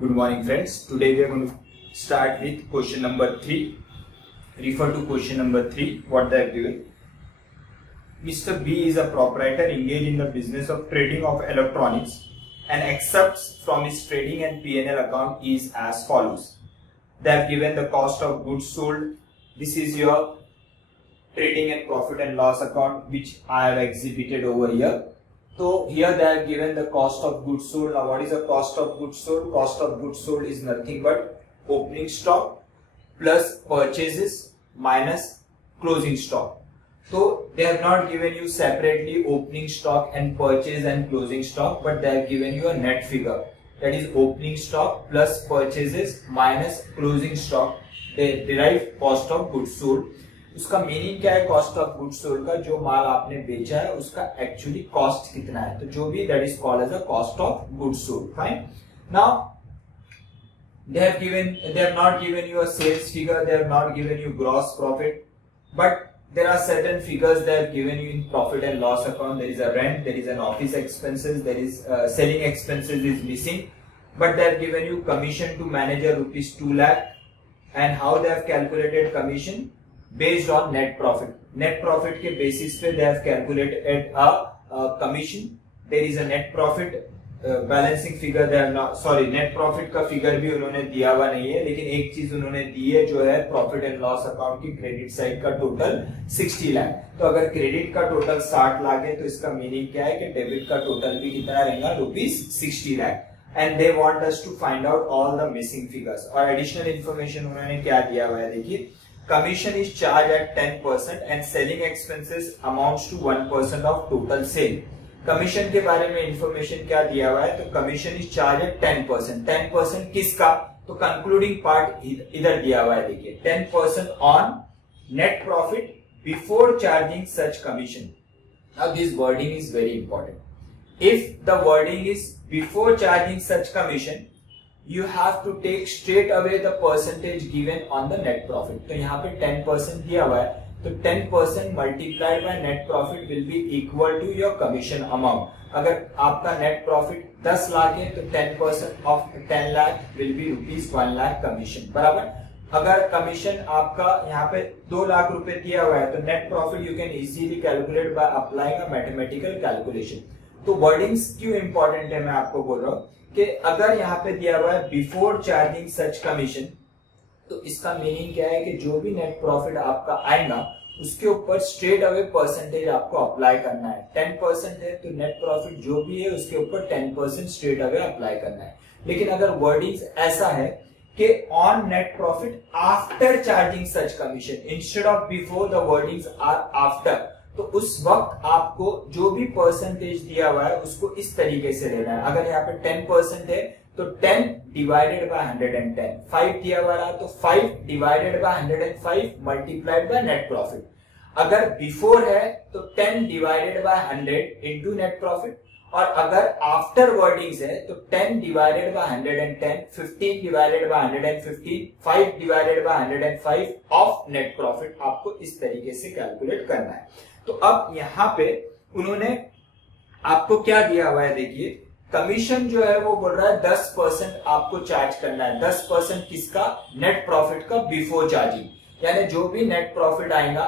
Good morning, friends. Today we are going to start with question number 3. Refer to question number 3. What they have given. Mr. B is a proprietor engaged in the business of trading of electronics and accepts from his trading and P&L account is as follows. They have given the cost of goods sold. This is your trading and profit and loss account which I have exhibited over here. So here they have given the cost of goods sold. Now what is the cost of goods sold? Cost of goods sold is nothing but opening stock plus purchases minus closing stock. So they have not given you separately opening stock and purchase and closing stock, but they have given you a net figure. That is opening stock plus purchases minus closing stock. They derive cost of goods sold. उसका meaning क्या है cost of goods sold का? जो माल आपने बेचा है उसका actually cost कितना है, तो जो भी that is called as a cost of goods sold. Fine. Now they have not given you a sales figure, they have not given you gross profit, but there are certain figures they have given you in profit and loss account. There is a rent, there is an office expenses, there is selling expenses is missing, but they have given you commission to manager rupees 2 lakh. And how they have calculated commission? Based on net profit. Net profit के basis पे they have calculated a commission. There is a net profit balancing figure they have not, sorry, net profit का figure भी उन्होंने दिया हुआ नहीं है, लेकिन एक चीज उन्होंने दी है जो है प्रॉफिट एंड लॉस अकाउंट की क्रेडिट साइड का टोटल 60 लाख. तो अगर क्रेडिट का टोटल 60 लाख है तो इसका मीनिंग क्या है कि डेबिट का टोटल भी कितना रहेगा? Rupees 60 lakh. And they want us to find out all the missing figures. और एडिशनल इन्फॉर्मेशन उन्होंने क्या दिया हुआ है? देखिए, commission is charged at 10% and selling expenses amounts to 1% of total sale. Commission के बारे में इंफॉर्मेशन क्या दिया हुआ है? तो कमीशन इज चार्ज एट 10%. 10% किसका? तो कंक्लूडिंग पार्ट इधर दिया हुआ है. देखिए, 10% on net profit before charging such commission. Now this wording is very important. If the wording is before charging such commission, you have to take straight away the percentage given on the net profit. तो यहाँ पे 10% दिया हुआ है, तो 10% multiplied by net profit will be equal to your commission amount. अगर आपका net profit 10 lakh है तो 10% of 10 lakh will be rupees 1 lakh commission. बराबर. अगर कमीशन आपका यहाँ पे 2 लाख रुपए दिया हुआ है तो net profit you can easily calculate by applying a mathematical calculation. तो वर्डिंग्स क्यों इंपॉर्टेंट है मैं आपको बोल रहा हूँ कि अगर यहाँ पे दिया हुआ है बिफोर चार्जिंग सच कमीशन, तो इसका मीनिंग क्या है कि जो भी नेट प्रॉफिट आपका आएगा उसके ऊपर स्ट्रेट अवे परसेंटेज आपको अप्लाई करना है. 10% है तो नेट प्रॉफिट जो भी है उसके ऊपर 10% स्ट्रेट अवे अप्लाई करना है. लेकिन अगर वर्डिंग्स ऐसा है कि on net profit after charging such commission instead of before, the wordings are after, तो उस वक्त आपको जो भी परसेंटेज दिया हुआ है उसको इस तरीके से लेना है. अगर यहाँ पे 10% है तो 10 डिवाइडेड बाय 110. 5 दिया हुआ रहा तो 5 divided by 105 multiplied by net profit. अगर बिफोर है तो 10 divided bye 100 into net profit, और अगर आफ्टर वर्डिंग्स है तो 10 divided by 110, 15 divided by 115, 5 divided by 105 of net profit. आपको इस तरीके से कैलकुलेट करना है. तो अब यहाँ पे उन्होंने आपको क्या दिया हुआ है? देखिए, कमीशन जो है वो बोल रहा है 10% आपको चार्ज करना है. 10% किसका? नेट प्रॉफिट का बिफोर चार्जिंग. यानी जो भी नेट प्रॉफिट आएगा,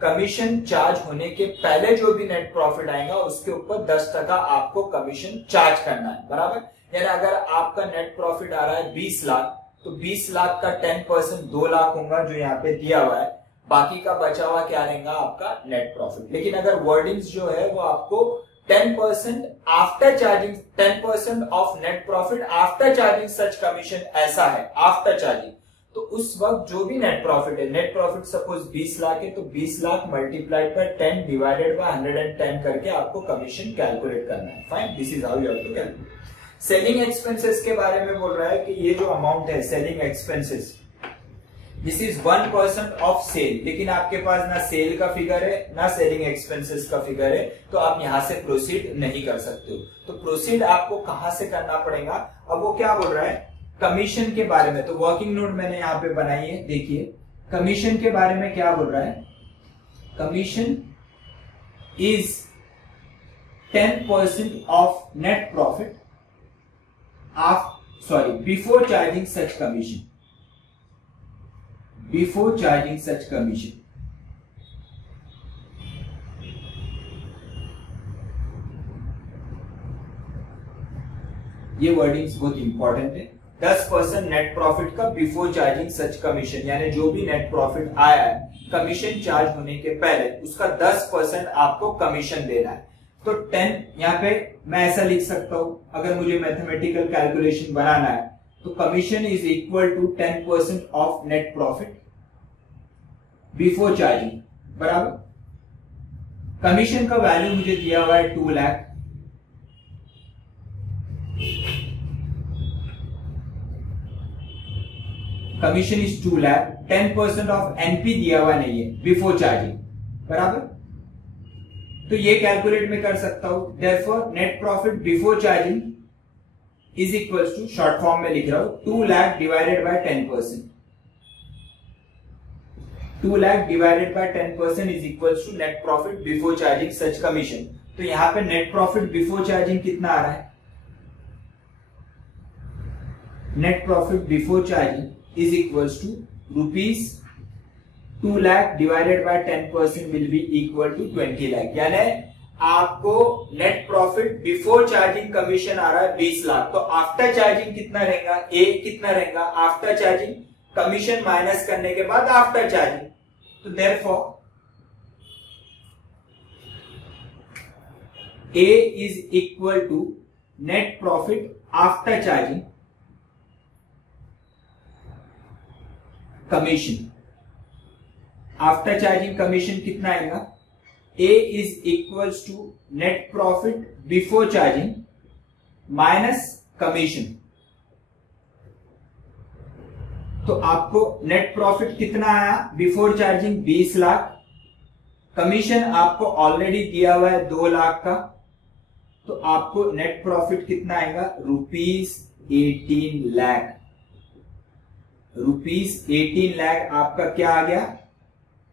कमीशन चार्ज होने के पहले जो भी नेट प्रॉफिट आएगा उसके ऊपर 10% आपको कमीशन चार्ज करना है. बराबर. यानी अगर आपका नेट प्रॉफिट आ रहा है 20 लाख, तो 20 लाख का 10% 2 लाख होगा जो यहाँ पे दिया हुआ है. बाकी का बचा हुआ क्या रहेगा? आपका नेट प्रॉफिट. लेकिन अगर वर्डिंग्स जो है वो आपको 10% after charging, 10% of net profit after charging such commission ऐसा है, आफ्टर चार्जिंग, तो उस वक्त जो भी नेट प्रॉफिट है, नेट प्रॉफिट सपोज 20 लाख है तो 20 lakh multiplied by 10 divided by 110 करके आपको कमीशन कैलकुलेट करना है. Fine. This is how you have to calculate. Selling expenses के बारे में बोल रहा है कि ये जो अमाउंट है selling expenses, this is 1% of sale. लेकिन आपके पास ना सेल का फिगर है ना सेलिंग एक्सपेंसेस का फिगर है, तो आप यहां से प्रोसीड नहीं कर सकते हो. तो प्रोसीड आपको कहां से करना पड़ेगा? अब वो क्या बोल रहा है कमीशन के बारे में. तो वर्किंग नोट मैंने यहाँ पे बनाई है. देखिए, कमीशन के बारे में क्या बोल रहा है? Commission is 10% of net profit sorry, before charging such commission, before charging such commission. ये वर्डिंग्स बहुत इंपॉर्टेंट है। 10% नेट प्रॉफिट का बिफोर चार्जिंग सच कमीशन, यानी जो भी नेट प्रॉफिट आया है कमीशन चार्ज होने के पहले उसका 10% आपको कमीशन देना है। तो 10 यहाँ पे मैं ऐसा लिख सकता हूं, अगर मुझे मैथमेटिकल कैलकुलेशन बनाना है तो commission is equal to 10% of net profit before charging, बराबर। कमीशन का वैल्यू मुझे दिया हुआ है 2 lakh, commission is 2 lakh, 10% of NP दिया हुआ नहीं है बिफोर चार्जिंग, बराबर। तो ये कैलकुलेट में कर सकता हूं, therefore net profit before charging is equals to, short form में लिख रहा हूं, 2 lakh divided by 10%, 2 lakh divided by 10% is equals to net profit before charging such commission. तो यहां पे नेट प्रॉफिट बिफोर चार्जिंग कितना आ रहा है, net profit before charging is equals to rupees 2 lakh divided by 10% will be equal to 20 lakh, यानी आपको net profit before charging commission आ रहा है 20 लाख। तो आफ्टर चार्जिंग कितना रहेगा, ए कितना रहेगा, आफ्टर चार्जिंग कमीशन माइनस करने के बाद आफ्टर चार्जिंग, तो therefore A is equal to net profit after charging commission. After charging commission कितना आएगा, A is equals to net profit before charging minus commission. तो आपको नेट प्रॉफिट कितना आया बिफोर चार्जिंग 20 लाख, कमीशन आपको ऑलरेडी दिया हुआ है 2 लाख का, तो आपको नेट प्रॉफिट कितना आएगा, रुपीज 18 लाख, रुपीज 18 लाख आपका क्या आ गया,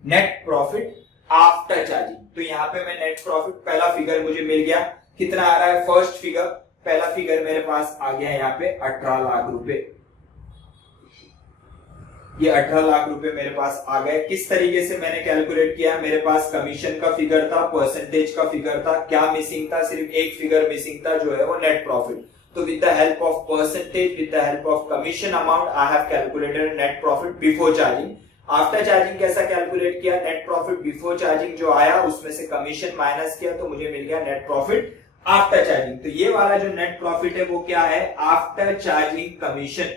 नेट प्रॉफिट आफ्टर चार्जिंग। तो यहां पे मैं नेट प्रॉफिट पहला फिगर मुझे मिल गया, कितना आ रहा है, फर्स्ट फिगर, पहला फिगर मेरे पास आ गया यहाँ पे 18 लाख रुपए। ये 18 लाख रुपए मेरे पास आ गए। किस तरीके से मैंने कैलकुलेट किया, मेरे पास कमीशन का फिगर था, परसेंटेज का फिगर था, क्या मिसिंग था, सिर्फ एक फिगर मिसिंग था जो है वो net profit. So with the help of percentage, with the help of commission amount, I have calculated net profit before charging. After charging कैसा कैलकुलेट किया, नेट प्रॉफिट बिफोर चार्जिंग जो आया उसमें से कमीशन माइनस किया तो मुझे मिल गया नेट प्रॉफिट आफ्टर चार्जिंग। तो ये वाला जो नेट प्रॉफिट है वो क्या है, after charging commission,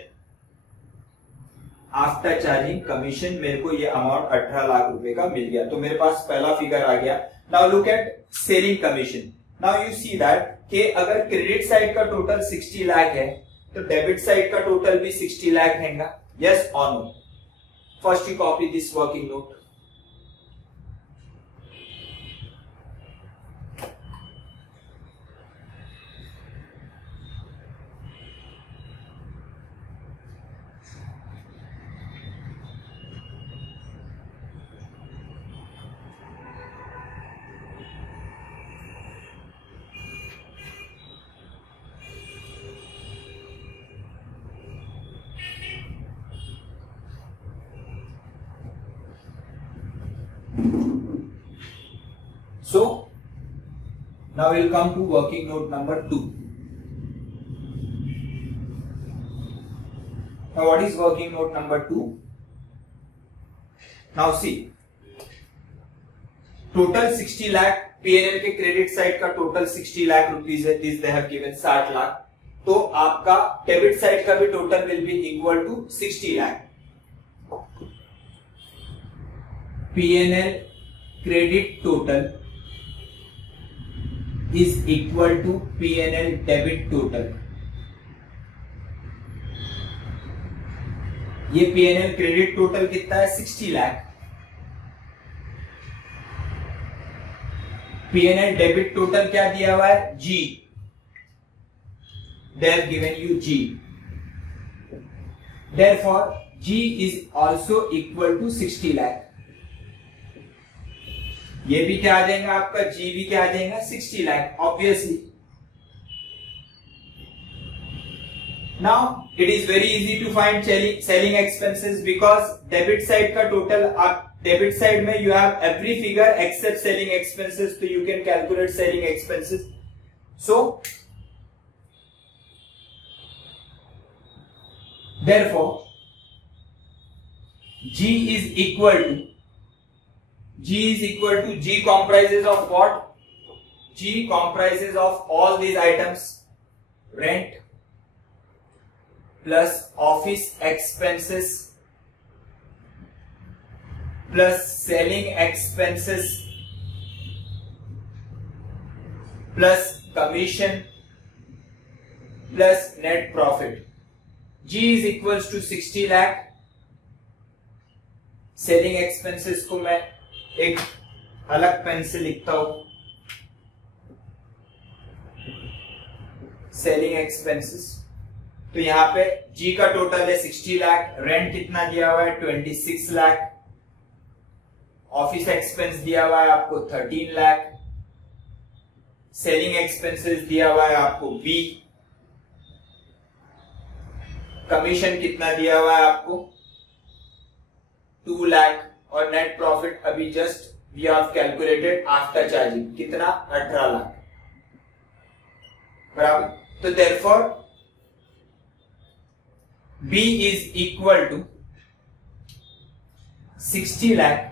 after charging commission मेरे को ये अमाउंट 18 लाख रुपए का मिल गया। तो मेरे पास पहला फिगर आ गया। Now look at selling commission. Now you see that कि अगर क्रेडिट साइड का टोटल 60 लाख है तो डेबिट साइड का टोटल भी 60 लाख रहेगा, यस और no. First you copy this working note, so now we'll come to working note number 2. Now what is working note number 2? Now see, total 60 lakh P&L के credit side का total 60 lakh rupees है, this they have given 60 lakh. तो आपका debit side का भी total will be equal to 60 lakh. P&L credit total is equal to P&L debit total. ये P&L credit total कितना है, 60 लाख। P&L डेबिट टोटल क्या दिया हुआ है, G, they have given you G, therefore G is also equal to 60 lakh. ये भी क्या आ जाएगा आपका, जी भी क्या आ जाएगा, 60 lakh obviously. Now it is very easy to find selling expenses because debit side का total आप debit side में you have every figure except selling expenses, so you can calculate selling expenses. So therefore G comprises of what? G comprises of all these items: rent plus office expenses plus selling expenses plus commission plus net profit. G is equals to 60 lakh. Selling expenses को मैं एक अलग pen से लिखता हूं, selling expenses. तो यहां पे जी का टोटल है 60 लाख, रेंट कितना दिया हुआ है 26 लाख, ऑफिस एक्सपेंस दिया हुआ है आपको 13 लाख, सेलिंग एक्सपेंसेस दिया हुआ है आपको बी, कमीशन कितना दिया हुआ है आपको 2 लाख, और नेट प्रॉफिट अभी just we have calculated after charging कितना 18 लाख, बराबर। तो therefore B is equal to 60 lakh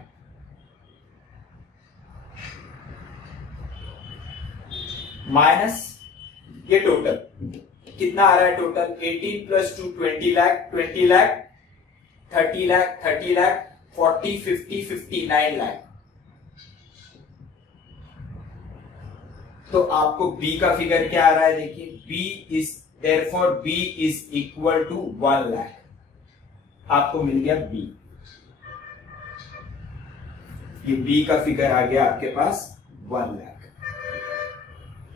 minus ये टोटल कितना आ रहा है, टोटल 18 प्लस 2 20 लाख, 20 लाख 30 लाख, 30 लाख 40 50 59 लाख। तो आपको बी का फिगर क्या आ रहा है, देखिए B is therefore B is equal to 1 lakh, आपको मिल गया बी। ये बी का फिगर आ गया आपके पास 1 lakh.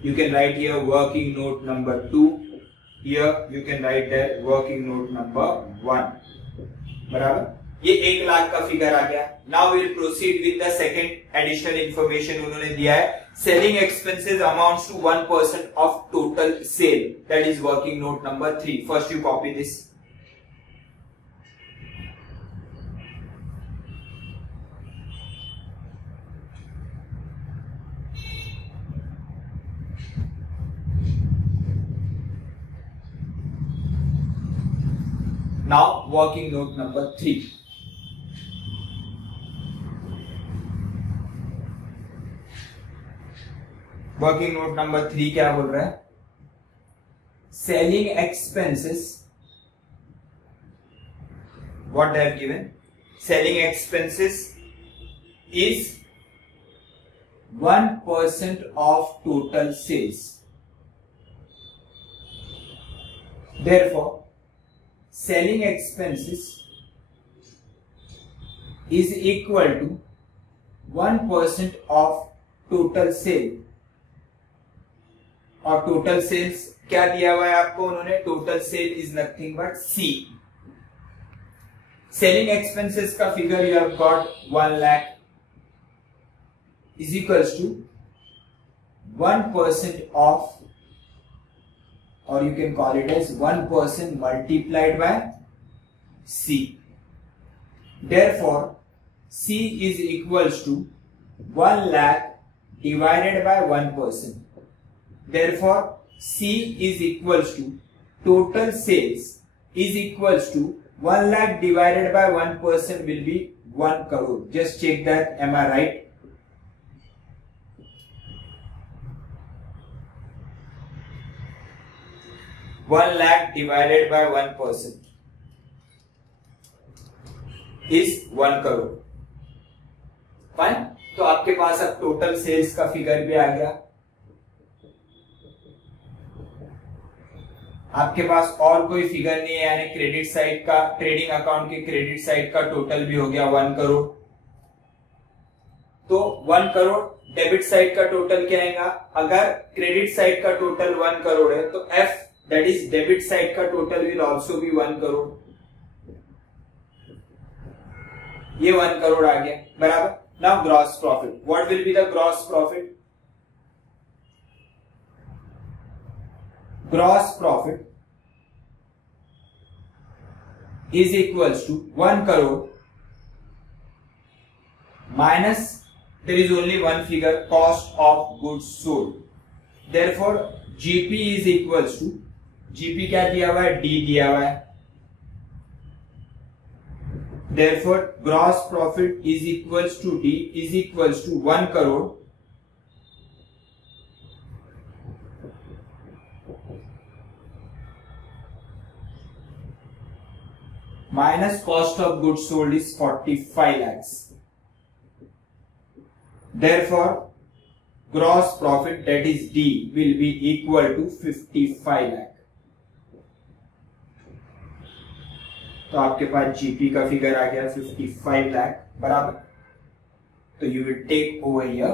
You can write here working note number 2. Here you can write there working note number 1. बराबर, ये 1 लाख का फिगर आ गया। Now we'll proceed with the second additional information उन्होंने दिया है, selling expenses amounts to 1% of total sale. That is working note number 3. First you copy this. Now working note number 3. Working note number 3 क्या बोल रहा है, selling expenses, what they have given, selling expenses is 1% of total sales. Therefore selling expenses is equal to 1% of total sale, और total sales क्या दिया हुआ है आपको उन्होंने, total sale is nothing but C. Selling expenses का figure you have got 1 lakh is equals to 1% of, or you can call it as 1% multiplied by C. Therefore, C is equals to 1 lakh divided by 1%. Therefore, C is equals to total sales is equals to 1 lakh divided by 1% will be 1 crore. Just check that, am I right? $1 lakh divided by 1% is 1 crore. Fine, तो आपके पास अब total sales का figure भी आ गया। आपके पास और कोई figure नहीं है, यानी क्रेडिट साइड का, ट्रेडिंग अकाउंट के क्रेडिट साइड का टोटल भी हो गया 1 करोड़। तो 1 करोड़ डेबिट साइड का टोटल क्या आएगा, अगर क्रेडिट साइड का टोटल 1 करोड़ है तो F that is debit side का total will also be 1 crore, ये 1 करोड़ आ गया, बराबर। Now gross profit, what will be the gross profit? Gross profit is equals to 1 crore minus, there is only one figure, cost of goods sold. Therefore GP is equals to, GP क्या दिया हुआ है, D दिया हुआ है. Therefore gross profit is equals to D is equals to 1 crore minus cost of goods sold is 45 lakhs. Therefore gross profit, that is D, will be equal to 55 lakh. तो आपके पास GP का figure आ गया 55 लाख बराबर. तो you will take over here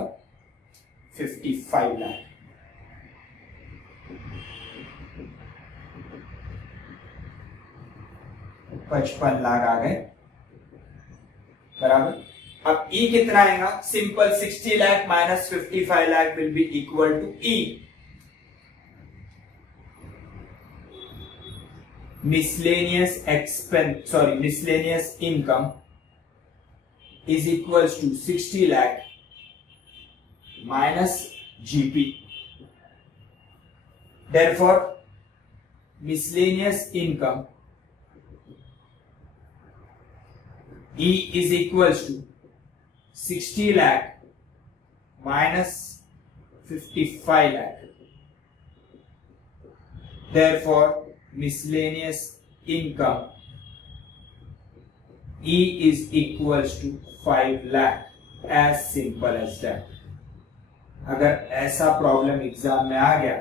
55 lakh. $55 lakh आ गए बराबर. अब E कितना आएगा, simple 60 lakh minus 55 lakh will be equal to E. Miscellaneous expense, miscellaneous income is equals to 60 lakh minus GP. Therefore miscellaneous income E is equals to 60 lakh minus 55 lakh. Therefore miscellaneous income E is equals to 5 lakh. As simple as that. अगर ऐसा problem exam में आ गया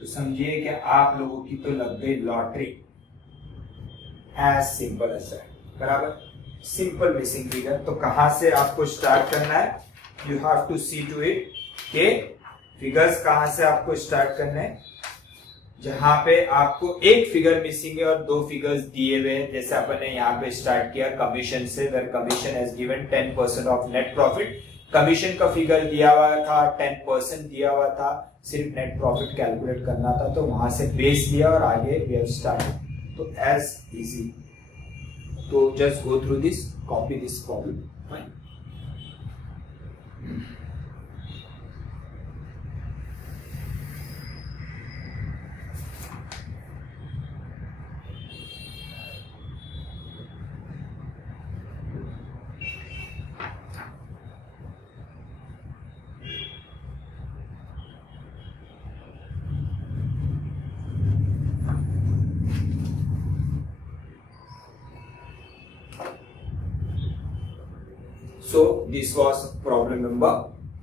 तो समझिए कि आप लोगों की तो लग गई lottery. As simple as that. बराबर. Simple missing figure. तो कहां से आपको स्टार्ट करना है, you have to see to it के फिगर्स कहां से आपको स्टार्ट करने हैं. जहां पे आपको एक फिगर मिसिंग है और दो फिगर्स दिए हुए हैं. जैसे अपन ने यहाँ पे स्टार्ट किया कमीशन से, where commission has given 10% of net profit. Commission का फिगर दिया हुआ था, 10% दिया हुआ था, सिर्फ नेट प्रॉफिट कैलकुलेट करना था. तो वहां से बेस लिया और आगे वी हैव स्टार्टेड. तो एज इजी. तो just go through this, copy this problem. Fine. So this was problem number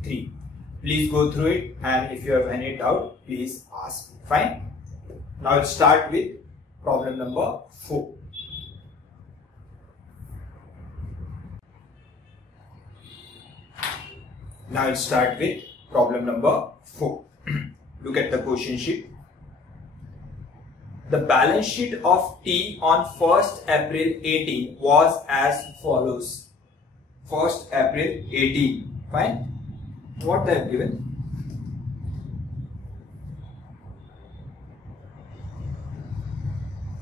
3. Please go through it, and if you have any doubt, please ask. Fine. Now let's start with problem number 4. Now let's start with problem number 4. Look at the question sheet. The balance sheet of T on 1st April 18 was as follows. 1st April 18. Fine. What they have given?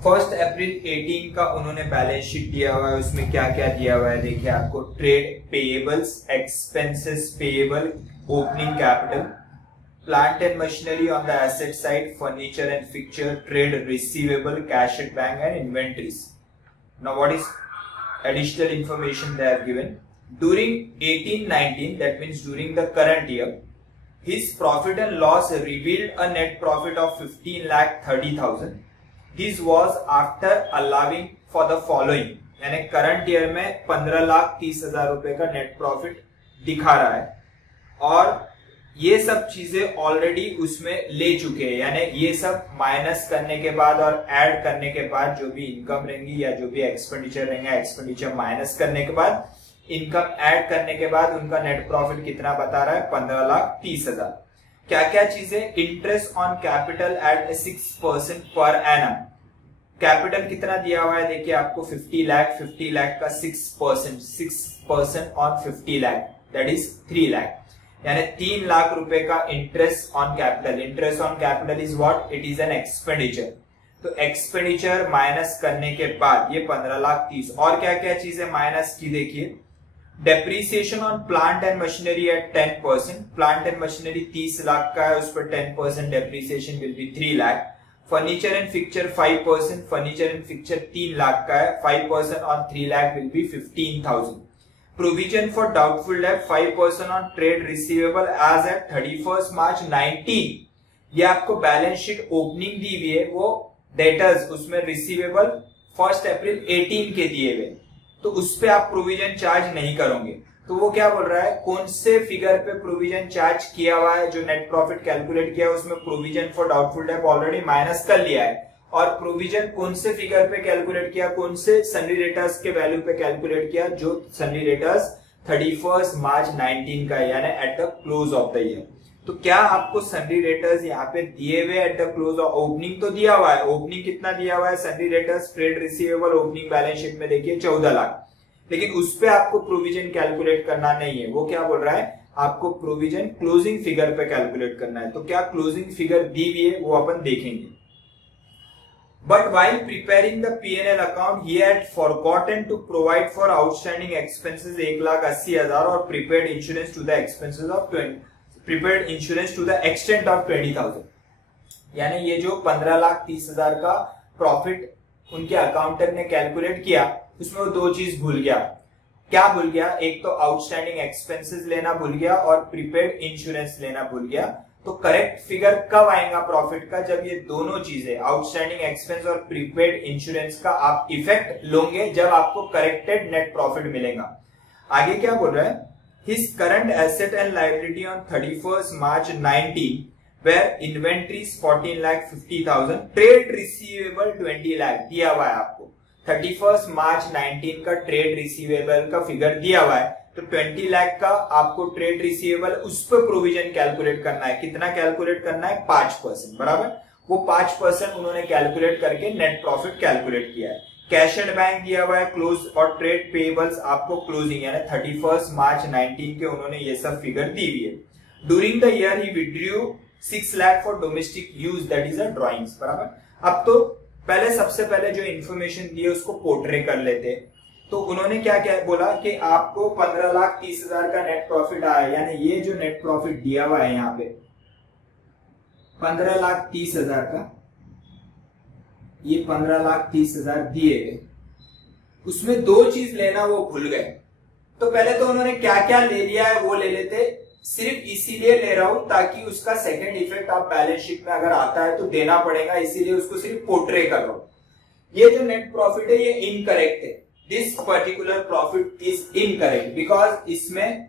First April 18 का उन्होंने balance sheet दिया हुआ है. उसमें क्या क्या दिया हुआ है देखिए आपको. Trade payables, expenses payable, opening capital, plant and machinery on the asset side, furniture and fixture, trade receivable, cash at bank and inventories. Now what is additional information they have given? During 18-19, that means during the current year, his profit and loss revealed a net profit of 15,30,000. This was after allowing for the following. यानी current year में 15,30,000 रुपए का net profit दिखा रहा है और ये सब चीजें ऑलरेडी उसमें ले चुके हैं. यानी ये सब माइनस करने के बाद और ऐड करने के बाद जो भी इनकम रहेंगी या जो भी एक्सपेंडिचर रहेंगे, एक्सपेंडिचर माइनस करने के बाद, इनकम ऐड करने के बाद उनका नेट प्रॉफिट कितना बता रहा है, 15,30,000. क्या क्या चीजें? Interest on capital eight 6% per annum. Capital कितना दिया हुआ है देखिए आपको 50 लाख. 50 लाख का 6% on 50 lakh, that is 3 lakh. यानी 3 लाख रुपए का interest on capital. Interest on capital is what? It is an expenditure. तो एक्सपेंडिचर माइनस करने के बाद ये 15,30,000 और क्या क्या चीजें माइनस की देखिए। Depreciation on plant and machinery at 10%, plant and machinery 30 lakh का है, उस पर 10% depreciation will be 3 lakh. Furniture and fixture 5%, furniture and fixture 3 lakh का है, 5% on 3 lakh will be 15,000। Provision for doubtful debt 5% on trade receivable as at 31 March 19। ये आपको balance sheet opening दी हुई है, वो डेटर्स उसमें रिसीवेबल 1 अप्रैल 18 के दिए हुए, तो उस पे आप प्रोविजन चार्ज नहीं करोगे। तो वो क्या बोल रहा है, कौन से फिगर पे प्रोविजन चार्ज किया हुआ है, जो नेट प्रॉफिट कैलकुलेट किया है उसमें provision for doubtful date already minus कर लिया है, और प्रोविजन कौन से फिगर पे कैलकुलेट किया, कौन से सन्नी डेटर्स के वैल्यू पे कैलकुलेट किया, जो सन्नी डेटर्स 31 मार्च 19 का यानी at the close of the year. तो क्या आपको सन्नी डेटर्स यहाँ पे दिए हुए at the close of, opening तो दिया हुआ है, ओपनिंग कितना दिया हुआ है Sunny debtors trade receivable opening balance sheet में देखिए 14 लाख, लेकिन उस पे आपको प्रोविजन कैलकुलेट करना नहीं है। वो क्या बोल रहा है, आपको प्रोविजन क्लोजिंग फिगर पे कैलकुलेट करना है। तो क्या क्लोजिंग फिगर दी हुई है वो अपन देखेंगे। But while preparing the P&L account, he had forgotten to provide for outstanding expenses 1,80,000 और prepared insurance to the expenses of 20, prepared insurance to the extent of 20,000। यानी ये जो 15,30,000 का प्रॉफिट उनके अकाउंटेंट ने कैलकुलेट किया, उसमें वो दो चीज भूल गया। क्या भूल गया, एक तो आउटस्टैंडिंग एक्सपेंसेस लेना भूल गया और प्रीपेड इंश्योरेंस लेना भूल गया। तो करेक्ट फिगर कब आएगा प्रॉफिट का, जब ये दोनों चीजें आउटस्टैंडिंग एक्सपेंस और प्रीपेड इंश्योरेंस का आप इफेक्ट लोगे, जब आपको करेक्टेड नेट प्रॉफिट मिलेगा। आगे क्या बोल रहा है, his current asset and liability on 31 March 19 where inventories 14,50,000, trade receivable 20 lakh दिया हुआ है आपको। 31 मार्च 19 का ट्रेड रिसीवेबल का फिगर दिया हुआ है, तो 20 लाख का आपको ट्रेड रिसीवेबल उस पर प्रोविजन कैलकुलेट करना है। कितना कैलकुलेट करना है, 5%, बराबर। वो 5% उन्होंने कैलकुलेट करके नेट प्रॉफिट कैलकुलेट किया है। कैश एंड बैंक दिया हुआ है क्लोज, और ट्रेड पेएबल्स आपको क्लोजिंग यानी 31 मार्च 19 के उन्होंने ये सब फिगर दी हुई है। During the year he withdrew 6 lakh for domestic use, that is a drawings, बराबर। अब तो पहले सबसे पहले जो इन्फॉर्मेशन दी है उसको पोर्ट्रे कर लेते। तो उन्होंने क्या क्या बोला कि आपको 15,30,000 का नेट प्रॉफिट आया, यानी ये जो नेट प्रॉफिट दिया हुआ है यहाँ पे 15,30,000 का, ये 15,30,000 दिए गए, उसमें दो चीज लेना वो भूल गए। तो पहले तो उन्होंने क्या क्या ले लिया है वो ले लेते, सिर्फ इसीलिए ले रहा हूं ताकि उसका सेकंड इफेक्ट आप बैलेंस शीट में अगर आता है तो देना पड़ेगा, इसीलिए उसको सिर्फ पोर्ट्रे कर रहा हूं। ये जो नेट प्रॉफिट है ये इनकरेक्ट है, this particular profit is incorrect because इसमें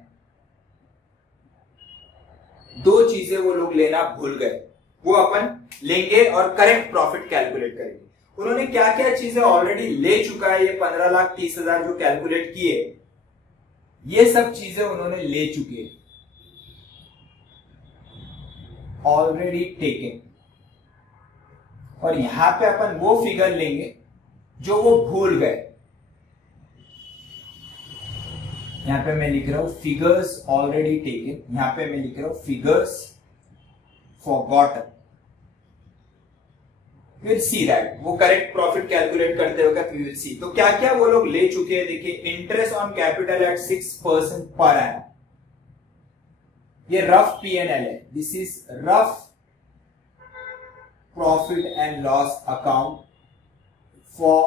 दो चीजें वो लोग लेना भूल गए, वो अपन लेंगे और करेक्ट प्रॉफिट कैलकुलेट करेंगे। उन्होंने क्या क्या चीजें ऑलरेडी ले चुका है, ये 15,30,000 जो कैलकुलेट किए, ये सब चीजें उन्होंने ले चुके हैं, ऑलरेडी टेकन। और यहां पे अपन वो फिगर लेंगे जो वो भूल गए। यहां पे मैं लिख रहा हूं फिगर्स ऑलरेडी टेकन, यहां पे मैं लिख रहा हूं figures forgotten. Will see that, वो करेक्ट प्रॉफिट कैलकुलेट करते वक्त वी विल सी। तो क्या क्या वो लोग ले चुके हैं, देखिए interest on capital eight 6% per annum, ये रफ P&L है, this is rough profit and loss account for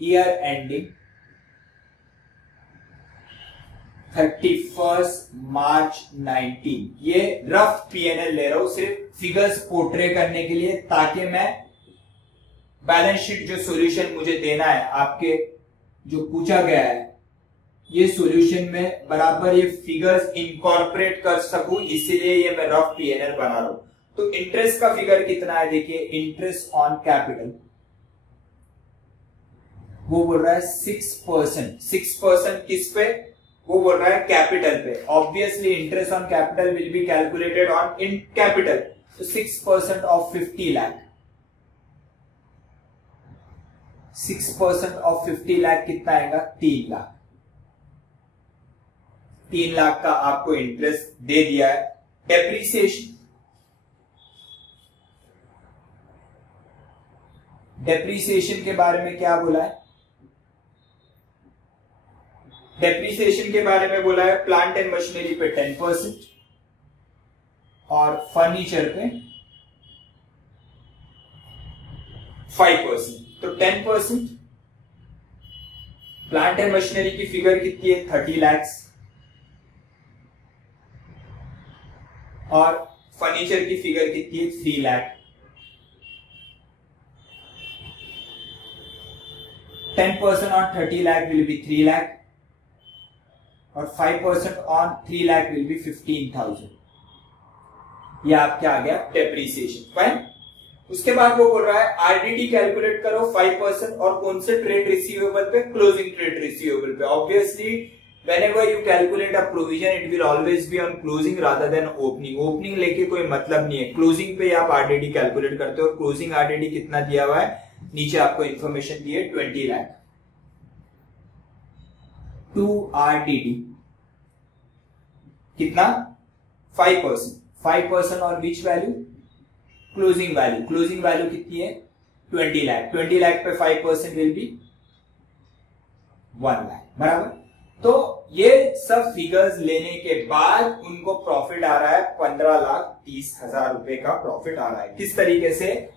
year ending 31 March 19। ये रफ P&L ले रहा हूं सिर्फ फिगर्स पोर्ट्रे करने के लिए, ताकि मैं बैलेंस शीट जो सॉल्यूशन मुझे देना है, आपके जो पूछा गया है, ये सॉल्यूशन में बराबर ये फिगर्स इनकॉर्पोरेट कर सकूं, इसीलिए ये मैं रफ P&L बना रहा हूं। तो इंटरेस्ट का फिगर कितना है, देखिए इंटरेस्ट ऑन कैपिटल, वो बोल रहा है 6%। 6% किस पे, वो बोल रहा है कैपिटल पे। Obviously interest on capital will be calculated on in capital, तो 6% ऑफ 50 लाख, 6% ऑफ 50 लाख कितना आएगा, 3 लाख। 3 लाख का आपको इंटरेस्ट दे दिया है। डेप्रीसिएशन डेप्रीसिएशन के बारे में क्या बोला है? डेप्रीसिएशन के बारे में बोला है प्लांट एंड मशीनरी पे 10% और फर्नीचर पे 5%। तो 10%, प्लांट एंड मशीनरी की फिगर कितनी है? 30 लाख, और फर्नीचर की फिगर कितनी है? 3 lakh. 10% on 30 lakh will be 3 lakh और 5% on 3 lakh will be 15,000। ये आपके आ गया डेप्रीसिएशन। फाइन। उसके बाद वो बोल रहा है आरडीडी कैलकुलेट करो 5% और कौन से ट्रेड रिसीवेबल पे? क्लोजिंग ट्रेड रिसीवेबल पे। Obviously whenever you calculate a provision it will always be on closing rather than opening। Opening लेके कोई मतलब नहीं है, क्लोजिंग पे आप आरडीडी कैलकुलेट करते हो। क्लोजिंग आरडीडी कितना दिया हुआ है? नीचे आपको इंफॉर्मेशन दी है 20 लाख। टू आरडीडी कितना? 5%। 5% और which value? Closing value. Closing value कितनी है? 20 लाख। 20 लाख पे 5% विल बी 1 लाख। बराबर। तो ये सब फिगर्स लेने के बाद उनको प्रॉफिट आ रहा है 15,30,000 रुपए का प्रॉफिट आ रहा है। किस तरीके से?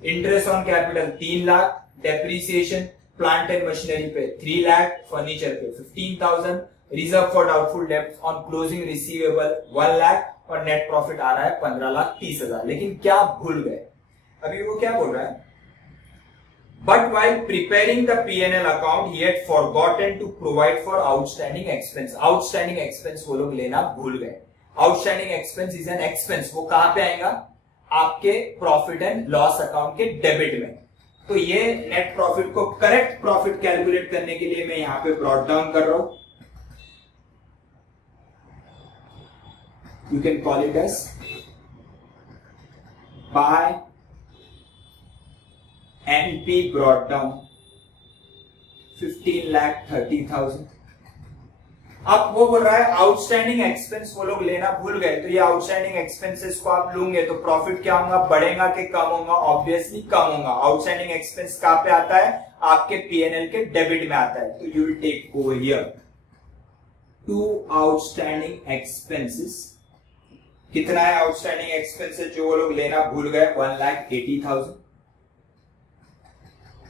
Interest on capital 3 lakh, depreciation plant and machinery पे 3 लाख, फर्नीचर पे 15,000, रिजर्व फॉर डाउटफुल डेब्ट ऑन क्लोजिंग रिसीवेबल 1 लाख और नेट प्रॉफिट आ रहा है 15,30,000। लेकिन क्या भूल गए? अभी वो क्या बोल रहा है? But while preparing the P&L account, he had forgotten to provide for outstanding expense। Outstanding expense वो लोग लेना भूल गए। Outstanding expense is an expense। वो कहां पे आएगा? आपके प्रॉफिट एंड लॉस अकाउंट के डेबिट में। तो ये नेट प्रॉफिट को करेक्ट प्रॉफिट कैलकुलेट करने के लिए मैं यहां पे ब्रॉट डाउन कर रहा हूं। You can call it as by NP brought down 15,30,000। अब वो बोल रहा है आउटस्टैंडिंग एक्सपेंस वो लोग लेना भूल गए। तो ये आउटस्टैंडिंग एक्सपेंसेस को आप लोगे तो प्रॉफिट क्या होगा? बढ़ेगा कि कम होगा? ऑब्वियसली कम होगा। आउटस्टैंडिंग एक्सपेंस कहां पे आता है? आपके पीएनएल के डेबिट में आता है। तो you will take over here to outstanding expenses. कितना है आउटस्टैंडिंग एक्सपेंसेस जो वो लोग लेना भूल गए? 1,80,000।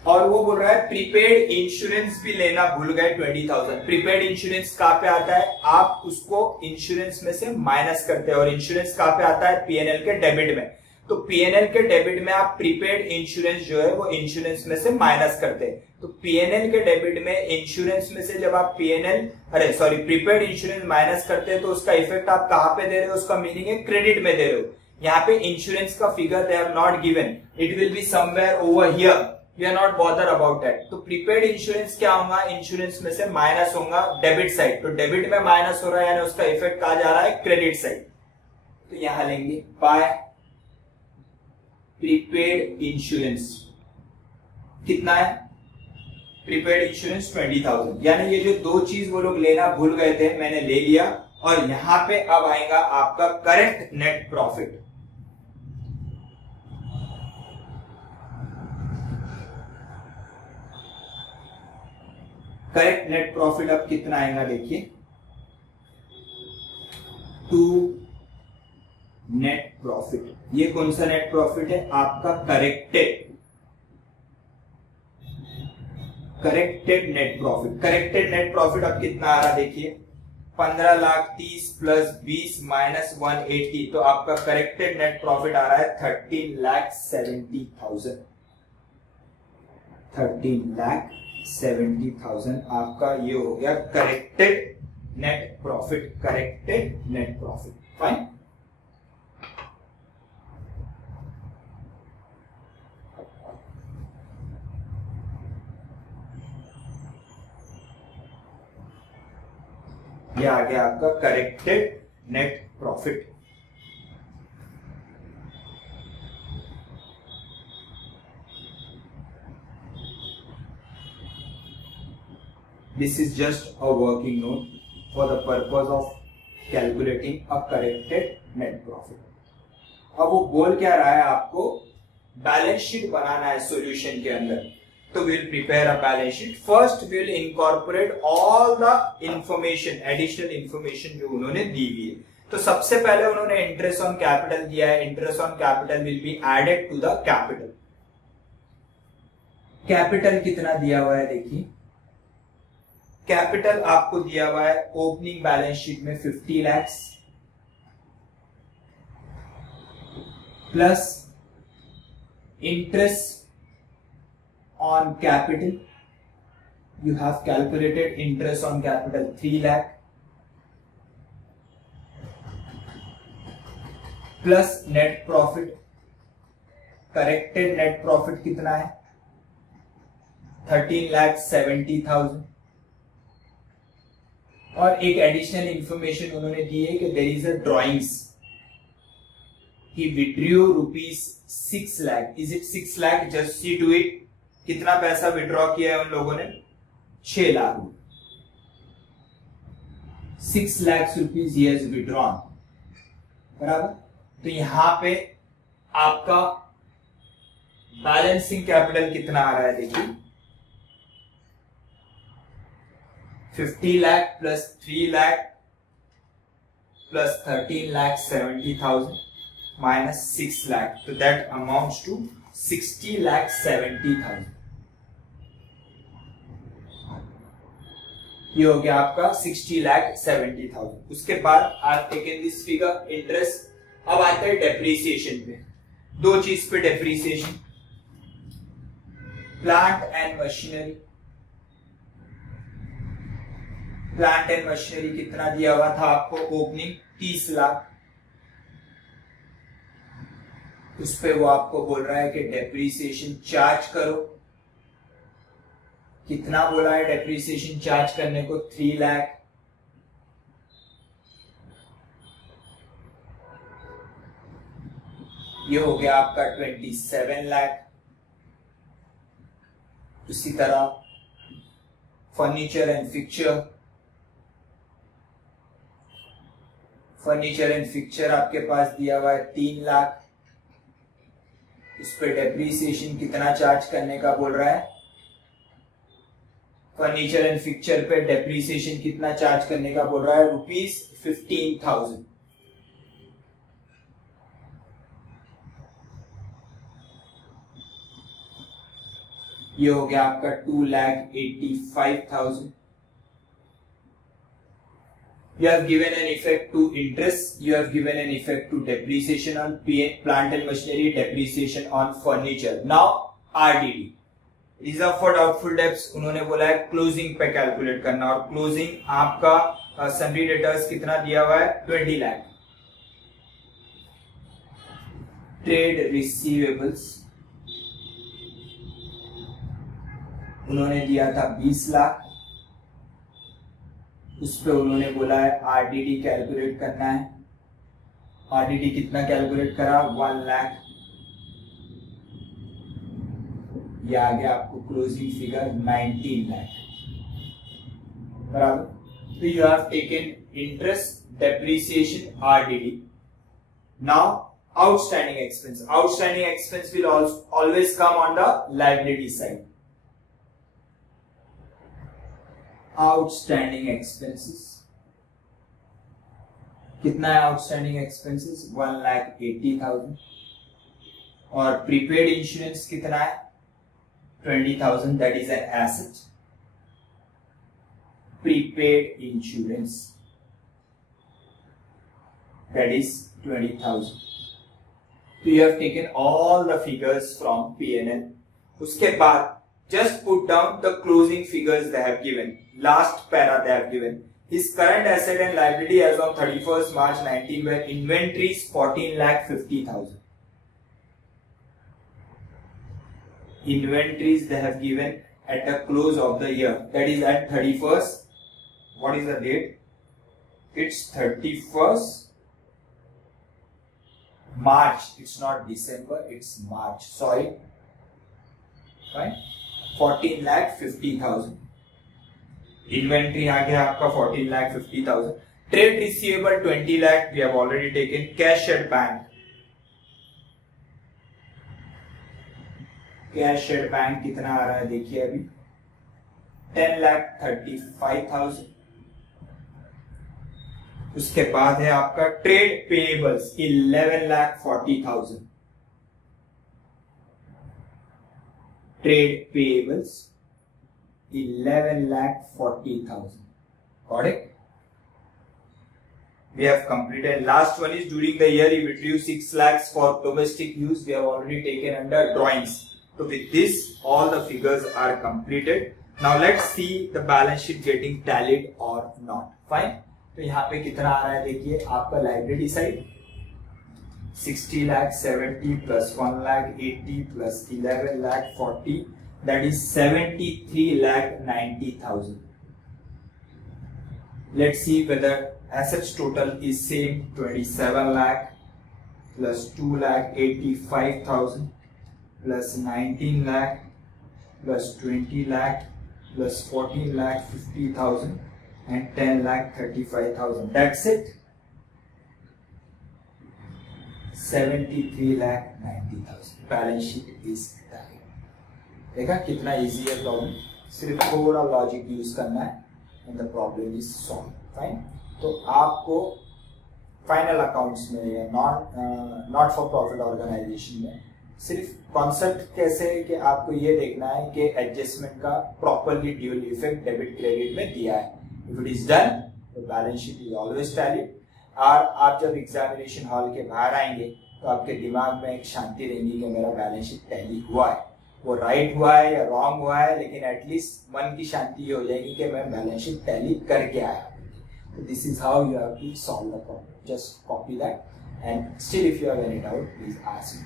और वो बोल रहा है प्रीपेड इंश्योरेंस भी लेना भूल गए 20,000। प्रीपेड इंश्योरेंस कहां पे आता है? आप उसको इंश्योरेंस में से माइनस करते हैं और इंश्योरेंस कहां पे आता है? पीएनएल के डेबिट में। तो पीएनएल के डेबिट में आप प्रीपेड इंश्योरेंस जो है वो इंश्योरेंस में से माइनस करते हैं। तो पीएनएल के डेबिट में इंश्योरेंस में से जब आप प्रीपेड इंश्योरेंस माइनस करते हैं तो उसका इफेक्ट आप कहां पे दे रहे हो? उसका मीनिंग है क्रेडिट में दे रहे हो। यहाँ पे इंश्योरेंस का figure they have not given, it will be somewhere over here. We are not bother about that। तो प्रीपेड इंश्योरेंस क्या होगा? इंश्योरेंस में से माइनस होगा डेबिट साइड। तो डेबिट में माइनस हो रहा है यानी उसका इफेक्ट कहा जा रहा है क्रेडिट साइड। तो यहां लेंगे बाय प्रीपेड इंश्योरेंस। कितना है? Prepaid insurance 20,000। यानी ये जो दो चीज वो लोग लेना भूल गए थे मैंने ले लिया और यहां पे अब आएगा आपका correct net profit. Correct net profit अब कितना आएगा देखिए, टू नेट प्रॉफिट। ये कौन सा नेट प्रॉफिट है? आपका corrected net profit. Corrected net profit अब कितना आ रहा देखिए, 15,30,000 प्लस 20 माइनस 180। तो आपका करेक्टेड नेट प्रॉफिट आ रहा है 13,70,000। 13,70,000 आपका ये हो गया corrected net profit. Corrected net profit. Fine. ये आ गया आपका corrected net profit. This is just a working note for the purpose of calculating a corrected net profit। अब वो बोल क्या रहा है आपको? बैलेंस शीट बनाना है सॉल्यूशन के अंदर, तो will prepare a balance sheet. First will incorporate all the information, additional information जो उन्होंने दी हुई है। तो सबसे पहले उन्होंने इंटरेस्ट ऑन कैपिटल दिया है, interest on capital will be added to the capital. Capital कितना दिया हुआ है देखिए, कैपिटल आपको दिया हुआ है ओपनिंग बैलेंस शीट में 50 lakhs plus interest on capital, you have calculated interest on capital 3 lakh plus net profit, corrected net profit कितना है 13,70,000। और एक एडिशनल इंफॉर्मेशन उन्होंने दी है कि there is a drawings, he withdrew rupees 6 lakh, is it 6 lakh? just see to it, कितना पैसा विड्रॉ किया है उन लोगों ने 6 lakh, 6 lakhs rupees he has withdrawn, बराबर। तो यहां पे आपका बैलेंसिंग कैपिटल कितना आ रहा है देखिए 50 lakh plus 3 lakh plus 13,70,000 minus 6 lakh, तो दैट अमाउंट्स टू 60,70,000। ये हो गया आपका 60,70,000। उसके बाद आप टेकन दिस फिगर इंटरेस्ट। अब आते हैं डेप्रीसिएशन पे। दो चीज पे depreciation, plant and machinery. Plant and machinery कितना दिया हुआ था आपको ओपनिंग 30 लाख, उस पे वो आपको बोल रहा है कि डेप्रीसिएशन चार्ज करो। कितना बोला है डेप्रीसिएशन चार्ज करने को 3 लाख। ये हो गया आपका 27 लाख। उसी तरह furniture and fixture, furniture and fixture आपके पास दिया हुआ है 3 लाख, उस पर डेप्रीसिएशन कितना चार्ज करने का बोल रहा है, फर्नीचर एंड फिक्चर पे डेप्रीसिएशन कितना चार्ज करने का बोल रहा है ₹15,000। ये हो गया आपका 2,85,000। You have given an effect to interest, you have given an effect to depreciation on plant and machinery, depreciation on furniture. Now RDD, reserve for doubtful debts, उन्होंने बोला है क्लोजिंग पे कैलकुलेट करना, और क्लोजिंग आपका सन्ड्री डेटर्स कितना दिया हुआ है 20 लाख। ट्रेड रिसीवेबल्स उन्होंने दिया था 20 लाख, उस पे उन्होंने बोला है आरडीडी कैलकुलेट करना है। आरडीडी कितना कैलकुलेट करा 1 लाख। ये आ गया आपको क्लोजिंग फिगर 19 लाख, बराबर। तो you have taken interest, depreciation, RDD. Now outstanding expense. Outstanding expense will always come on the liability side. Outstanding expenses कितना है? Outstanding expenses 1,80,000। और प्रीपेड इंश्योरेंस कितना है 20,000, that is an asset. Prepaid insurance that is 20,000। तो you have taken all the figures from P&L। उसके बाद just put down the closing figures they have given. Last para they have given. His current asset and liability as on 31st March 19 were inventories 14,50,000. Inventories they have given at the close of the year. That is at 31st. What is the date? It's 31st March. It's not December. It's March. Sorry. Fine. 14,50,000। Inventory आ गया आपका 14,50,000। Trade receivable 20 lakh, we have already taken. Cash at bank cash at bank कितना आ रहा है देखिए अभी 10,35,000। उसके बाद है आपका trade payables 11,40,000। Trade payables 11,40,000. Got it? We have completed. Last one is during the year he withdrew 6 lakhs for domestic use. We have already taken under drawings. So with this, all the figures are completed. Now let's see the balance sheet getting tallied or not. Fine. तो यहाँ पे कितना आ रहा है देखिए आपका library side 60 lakh 70 plus 1 lakh 80 plus 11 lakh 40, that is 73 lakh 90,000. Let's see whether assets total is same 27 lakh plus 2 lakh 85,000 plus 19 lakh plus 20 lakh plus 14 lakh 50,000 and 10 lakh 35,000. That's it. 73 lakh 90,000. Balance sheet is done. देखा कितना easy है problem, सिर्फ थोड़ा logic use करना है and the problem is solved. Fine. तो आपको final accounts में या नॉट फॉर प्रॉफिट ऑर्गेनाइजेशन में सिर्फ कॉन्सेप्ट कैसे है कि आपको ये देखना है कि एडजस्टमेंट का properly dual effect debit credit में दिया है. If it is done the balance sheet is always tallied. और आप जब एग्जामिनेशन हॉल के बाहर आएंगे तो आपके दिमाग में एक शांति रहेगी कि मेरा बैलेंस शीट टैली हुआ है. वो राइट हुआ है या रॉन्ग हुआ है, लेकिन एटलीस्ट मन की शांति ये हो जाएगी कि मैं बैलेंस शीट टैली करके आया. This is how you have to solve the problem. Just copy that and still if you have any doubt please ask me.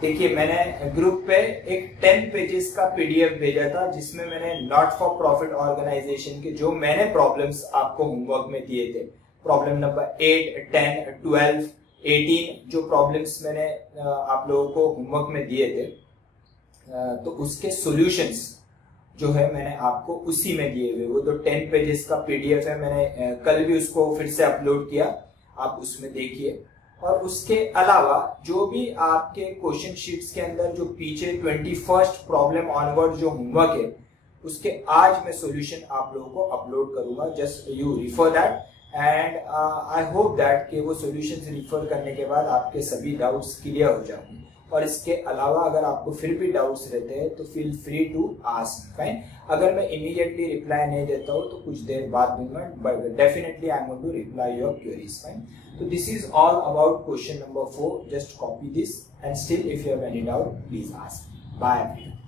देखिए मैंने ग्रुप पे एक 10 पेजेस का पीडीएफ भेजा था जिसमें मैंने नॉट फॉर प्रॉफिट ऑर्गेनाइजेशन के जो मैंने प्रॉब्लम्स आपको होमवर्क में दिए थे, प्रॉब्लम नंबर 8, 10, 12, 18 जो प्रॉब्लम्स मैंने आप लोगों को होमवर्क में दिए थे, तो उसके सॉल्यूशंस जो है मैंने आपको उसी में दिए हुए. वो तो 10 पेजेस का पीडीएफ है, मैंने कल भी उसको फिर से अपलोड किया, आप उसमें देखिए. और उसके अलावा जो भी आपके क्वेश्चन शीट्स के अंदर जो पीछे 21st प्रॉब्लम ऑनवर्ड जो होमवर्क है उसके आज मैं सॉल्यूशन आप लोगों को अपलोड करूंगा. Just you refer that and I hope that कि वो सॉल्यूशन रिफर करने के बाद आपके सभी डाउट्स क्लियर हो जाएंगे. और इसके अलावा अगर आपको फिर भी डाउट्स रहते हैं तो feel free to ask. Fine. अगर मैं इमीडिएटली रिप्लाई नहीं देता हूँ तो कुछ देर बाद दूंगा, but definitely I am going to reply your queries. Fine. So this is all about question number 4. Just copy this and still if you have any doubt please ask. Bye everyone.